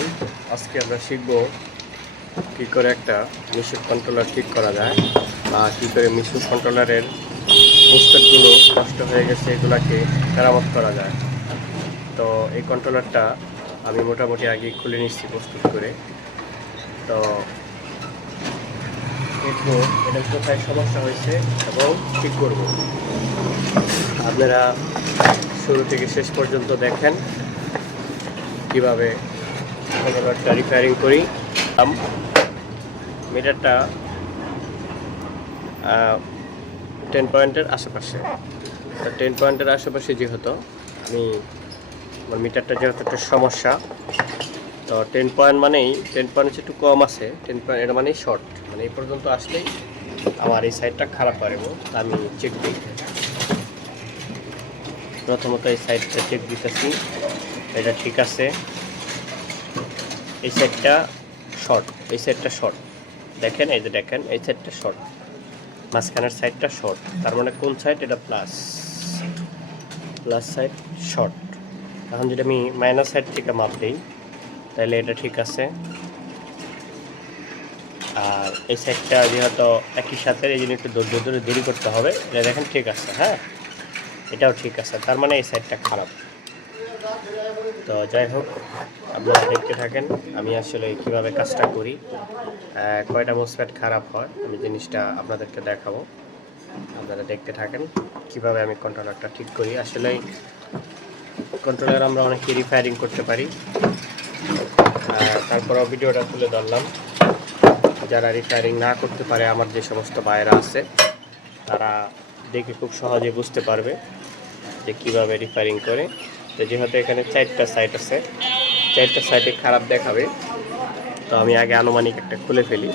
আলাইকুম। আজকে আমরা শিখব কী করে একটা মিশুক কন্ট্রোলার ঠিক করা যায় বা কী করে মিশুক কন্ট্রোলারের বুস্টারগুলো নষ্ট হয়ে গেছে এগুলাকে মেরামত করা যায়। তো এই কন্ট্রোলারটা আমি মোটামুটি আগে খুলে নিচ্ছি প্রস্তুত করে। তো দেখবো এটা কোথায় সমস্যা হয়েছে এবং ঠিক করব। আপনারা শুরু থেকে শেষ পর্যন্ত দেখেন কীভাবে কন্ট্রোলারটা রিপেয়ারিং করি। মিটারটা 10 পয়েন্টের আশেপাশে, তো 10 পয়েন্টের আশেপাশে যেহেতু আমি আমার মিটারটা যেহেতু একটা সমস্যা, তো 10 পয়েন্ট মানেই 10 পয়েন্ট একটু কম আছে, 10 পয়েন্ট এটা মানেই শর্ট, মানে এই পর্যন্ত আসলেই আমার এই সাইডটা খারাপ পারবো। আমি চেক দিই, প্রথমত এই সাইডটা চেক দিতেছি, এটা ঠিক আছে। এই সাইডটা শর্ট, এই সাইডটা শর্ট, দেখেন এই যে দেখেন এই সাইডটা শর্ট, মাঝখানের সাইডটা শর্ট, তার মানে কোন সাইড এটা প্লাস সাইড শর্ট। এখন যদি আমি মাইনাস সাইড থেকে মাপ দিই তাহলে এটা ঠিক আছে। আর এই সাইডটা যেহেতু একই সাথে এই জন্য একটু ধৈর্য ধরে দেরি করতে হবে। এটা দেখেন ঠিক আছে, হ্যাঁ এটাও ঠিক আছে, তার মানে এই সাইডটা খারাপ। তো যাই হোক, আপনারা দেখতে থাকেন আমি আসলে কীভাবে কাজটা করি, কয়টা মোসফেট খারাপ হয় আমি জিনিসটা আপনাদেরকে দেখাবো। আপনারা দেখতে থাকেন কিভাবে আমি কন্ট্রোলারটা ঠিক করি। আসলে কন্ট্রোলার আমরা অনেকে রিপেয়ারিং করতে পারি, তারপরেও ভিডিওটা তুলে ধরলাম। যারা রিপেয়ারিং না করতে পারে, আমার যে সমস্ত ভাইয়েরা আছে তারা দেখে খুব সহজে বুঝতে পারবে যে কীভাবে রিপেয়ারিং করে। তো যেহেতু এখানে 4টা সাইড আছে, 4টা সাইডে খারাপ দেখাবে, তো আমি আগে আনুমানিক একটা খুলে ফেলি।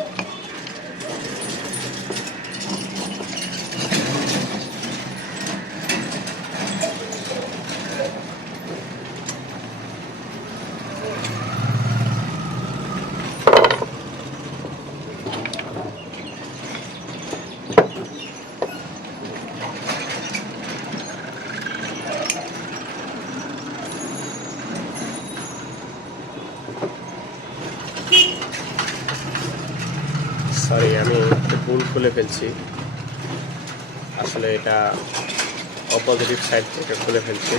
সরি, আমি একটু ভুল খুলে ফেলছি, আসলে এটা অপোজিট সাইড থেকে খুলে ফেলছি।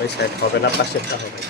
ওই সাইড হবে না, পাশেরটা হবে।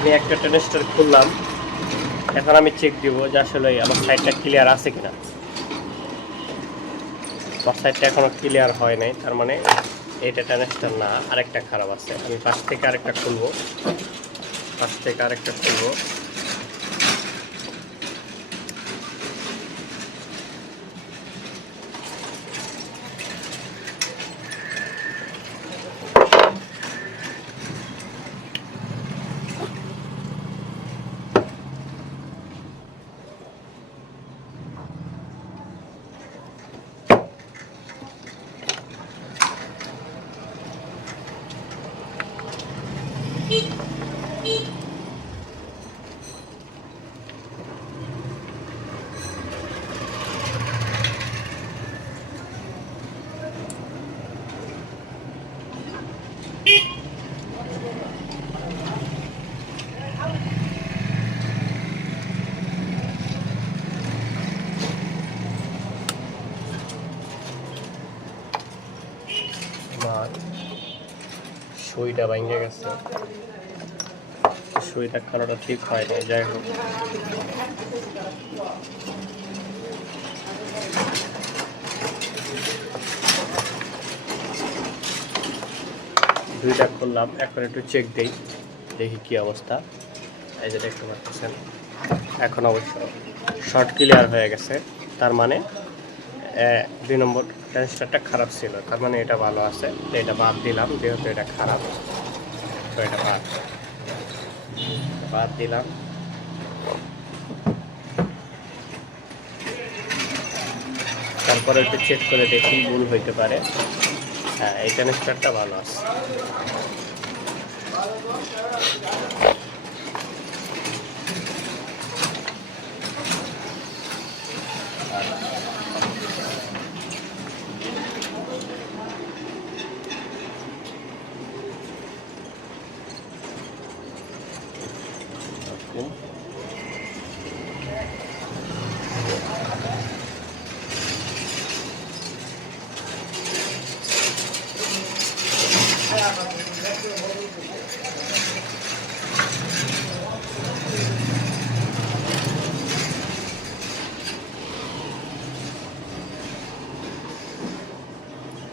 আমি একটা ট্রানজিস্টর খুললাম, এখন আমি চেক দিব যে আসলে আমার সাইডটা ক্লিয়ার আছে কিনা। আমার সাইডটা এখনো ক্লিয়ার হয় নাই, তার মানে এইটা ট্রানজিস্টর না, আরেকটা খারাপ আছে। আমি পাশ থেকে আরেকটা খুলবো, আমার সুইটা ভেঙে গেছে, সুইটা কারোটা ঠিক হয় না। যাই হোক, দুইটা করলাম, এখন একটু চেক দেই, দেখি কি অবস্থা। এই যে দেখতে পাচ্ছেন এখন অবশ্য শর্ট ক্লিয়ার হয়ে গেছে, তার মানে 2 নম্বর ট্রানজিস্টরটা খারাপ ছিল, তার মানে এটা ভালো আছে। তো এটা বাদ দিলাম, যেহেতু এটা খারাপ, তো এটা বাদ দিলাম। তারপরে একটু চেক করে দেখি, ভুল হইতে পারে। হ্যাঁ, এই ট্রানজিস্টরটা ভালো আছে।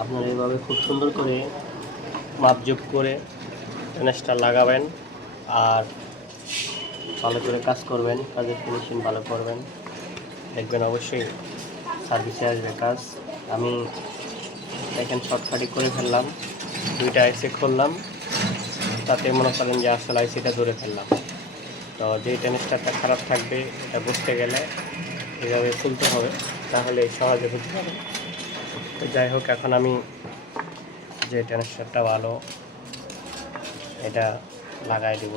আপনারা এইভাবে খুব সুন্দর করে মাপজোপ করে ট্রানজিস্টর লাগাবেন আর ভালো করে কাজ করবেন, কাজের ফিনিশিং ভালো করবেন, দেখবেন অবশ্যই সার্ভিসে আসবে কাজ। আমি দেখেন শর্টকাটে করে ফেললাম, দুইটা আইসি খুললাম, তাতে মনে করেন যে আসলে আইসিটা ধরে ফেললাম। তো যে ট্রানজিস্টরটা খারাপ থাকবে এটা বুঝতে গেলে এভাবে খুলতে হবে, তাহলে সহজে বুঝতে হবে। তো যাই হোক, এখন আমি যে ট্রানজিস্টরটা ভালো এটা লাগাই দিব।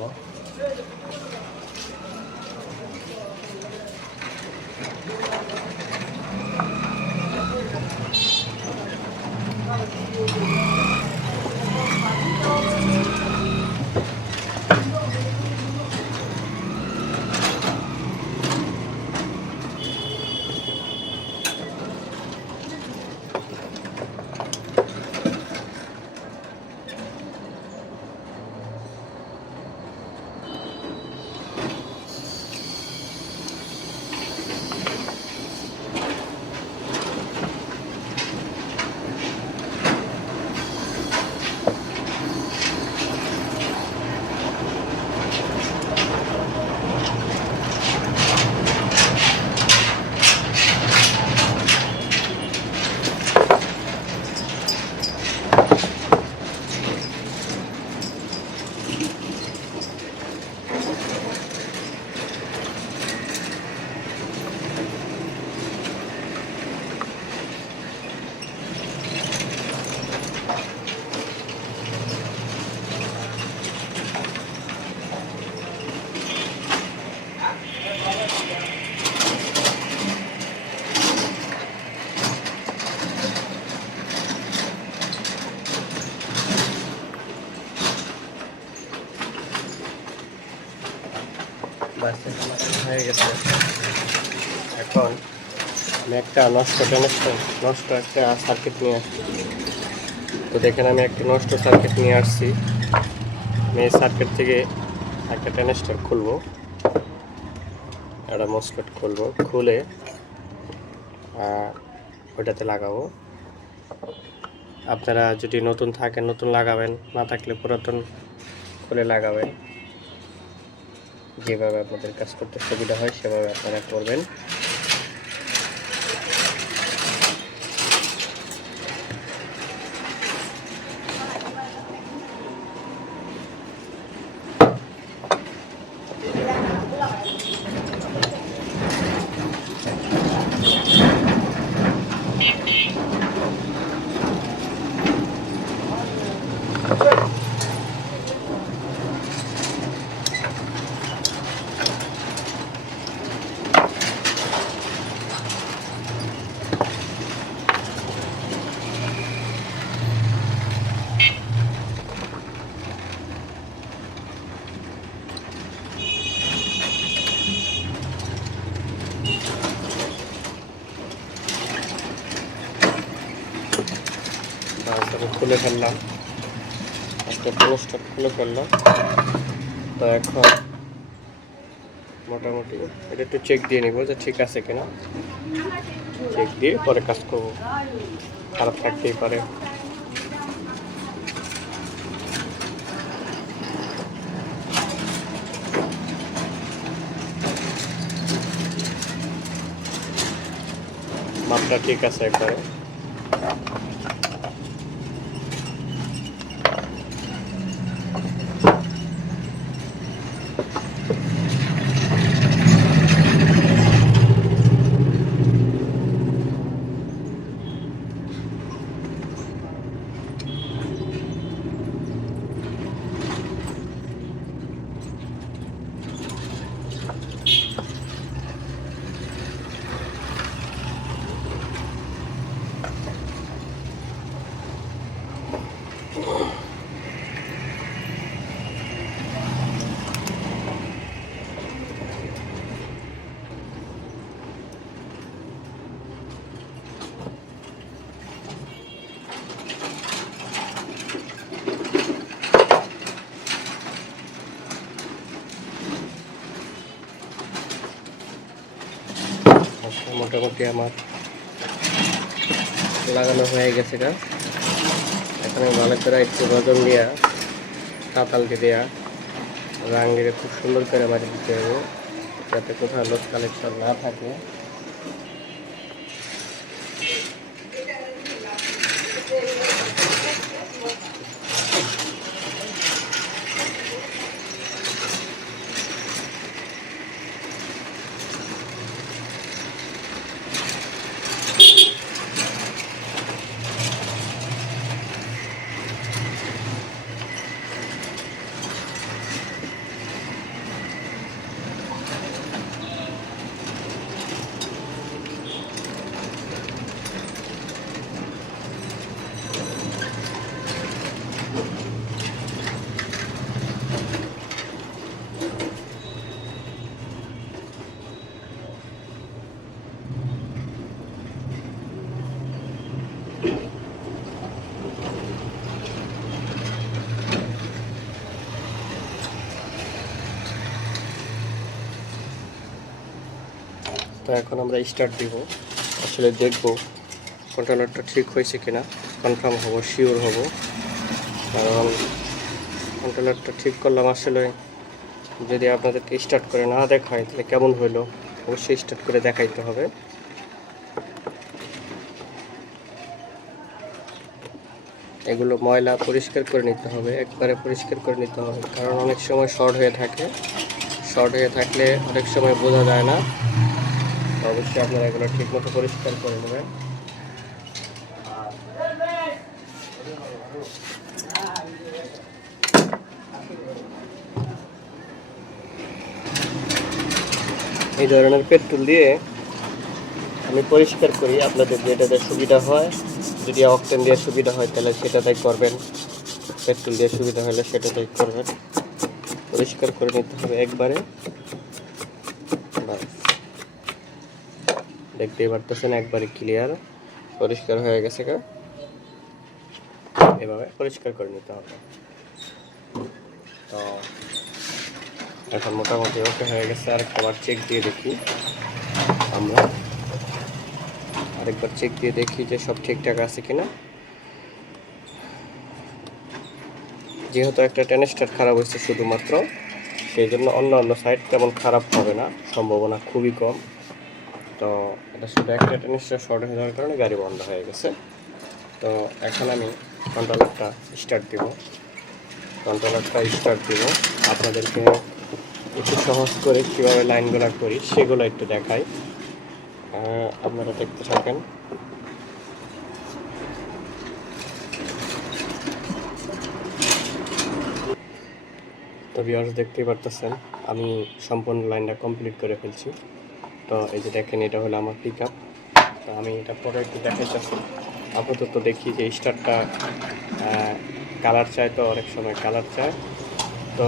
বাস হয়ে গেছে। এখন আমি একটা নষ্ট একটা সার্কিট নিয়ে আসছি। তো দেখেন আমি একটা নষ্ট সার্কিট নিয়ে আসছি। আমি এই সার্কিট থেকে একটা ট্রানজিস্টর খুলবো, একটা মসফেট খুলবো, খুলে ওইটাতে লাগাবো। আপনারা যদি নতুন থাকেন নতুন লাগাবেন, না থাকলে পুরাতন খুলে লাগাবেন। যেভাবে আপনাদের কাজ করতে সুবিধা হয় সেভাবে আপনারা করবেন। খুলে ফেললাম, একটা ট্রানজিস্টর খুলে ফেললাম। তো এখন মোটামুটি এটা একটু চেক দিয়ে নিব যে ঠিক আছে কিনা, চেক দিয়ে পরে কাজ করব, খারাপ থাকতেই পারে। সেটটা ঠিক আছে একবারে। মোটামুটি আমার লাগানো হয়ে গেছে গা। এখন ভালো করে একটু রজন দিয়া তাতালকে দেওয়া রাং দিয়ে খুব সুন্দর করে মাটি দিতে হবে, যাতে কোথাও লোক কালেকশন না থাকে। তো এখন আমরা স্টার্ট দিব, আসলে দেখব কন্ট্রোলারটা ঠিক হয়েছে কিনা, কনফার্ম হব, শিওর হব। কারণ কন্ট্রোলারটা ঠিক করলাম, আসলে যদি আপনাদেরকে স্টার্ট করে না দেখায় তাহলে কেমন হইলো, অবশ্যই স্টার্ট করে দেখাইতে হবে। এগুলো ময়লা পরিষ্কার করে নিতে হবে, একবারে পরিষ্কার করে নিতে হবে, কারণ অনেক সময় শর্ট হয়ে থাকে। শর্ট হয়ে থাকলে অনেক সময় বোঝা যায় না। অবশ্যই আপনারা এগুলো ঠিকমতো পরিষ্কার করে নেবেন। এই ধরনের পেট্রোল দিয়ে আমি পরিষ্কার করি, আপনাদের যেটাতে সুবিধা হয়। যদি অকটেন দিয়ে সুবিধা হয় তাহলে সেটাতেই করবেন, পেট্রোল দিয়ে সুবিধা হলে সেটাতেই করবেন। পরিষ্কার করে নিতে হবে একবারে। দেখতেই পারতেছেন একবারে ক্লিয়ার পরিষ্কার হয়ে গেছে। এভাবে পরিষ্কার করে নিতে হবে। তো এখন মোটামুটি ওকে হয়ে গেছে। আরেকবার চেক দিয়ে দেখি, আমরা আরেকবার চেক দিয়ে দেখি যে সব ঠিকঠাক আছে কিনা। যেহেতু একটা টেনস্টার খারাপ হয়েছে শুধুমাত্র, সেই জন্য অন্য সাইড তেমন খারাপ হবে না, সম্ভাবনা খুবই কম। তো এটা শুধু একটা টেনস্টার শর্ট হয়ে যাওয়ার কারণে গাড়ি বন্ধ হয়ে গেছে। তো এখন আমি কন্ট্রোলারটা স্টার্ট দিব, আপনাদেরকে একটু সহজ করে কীভাবে লাইনগুলো করি সেগুলো একটু দেখাই, আপনারা দেখতে থাকেন। তো ভিউয়ার্স দেখতেই পারতেছেন আমি সম্পূর্ণ লাইনটা কমপ্লিট করে ফেলছি। তো এই যে দেখেন, এটা হলো আমার পিক আপ। তো আমি এটা পরে একটু দেখাইতেছি। আপাতত দেখি যে স্টারটা কালার চায়, তো অনেক সময় কালার চায়, তো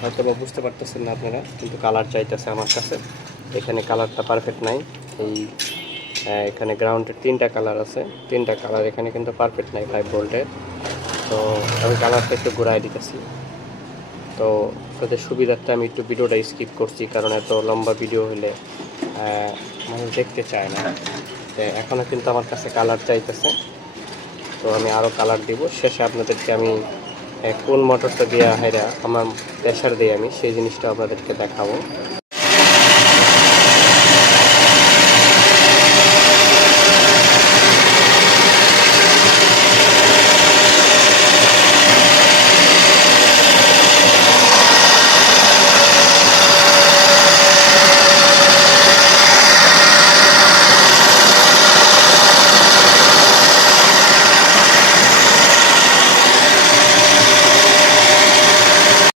হয়তো বা বুঝতে পারতেছেন না আপনারা, কিন্তু কালার চাইতেছে আমার কাছে। এখানে কালারটা পারফেক্ট নাই। এই এখানে গ্রাউন্ডের 3টা কালার আছে, 3টা কালার এখানে কিন্তু পারফেক্ট নাই 5 ভোল্টের। তো আমি কালারটা একটু ঘুরাই দিতেছি। তো তাদের সুবিধার্থে আমি একটু ভিডিওটা স্কিপ করছি, কারণ এত লম্বা ভিডিও হলে মানুষ দেখতে চায় না। তো এখনও কিন্তু আমার কাছে কালার চাইতেছে, তো আমি আরও কালার দিব। শেষে আপনাদেরকে আমি কোন মোটরটা দেওয়া হয় আমার প্রেশার দিই আমি, সেই জিনিসটা আপনাদেরকে দেখাবো।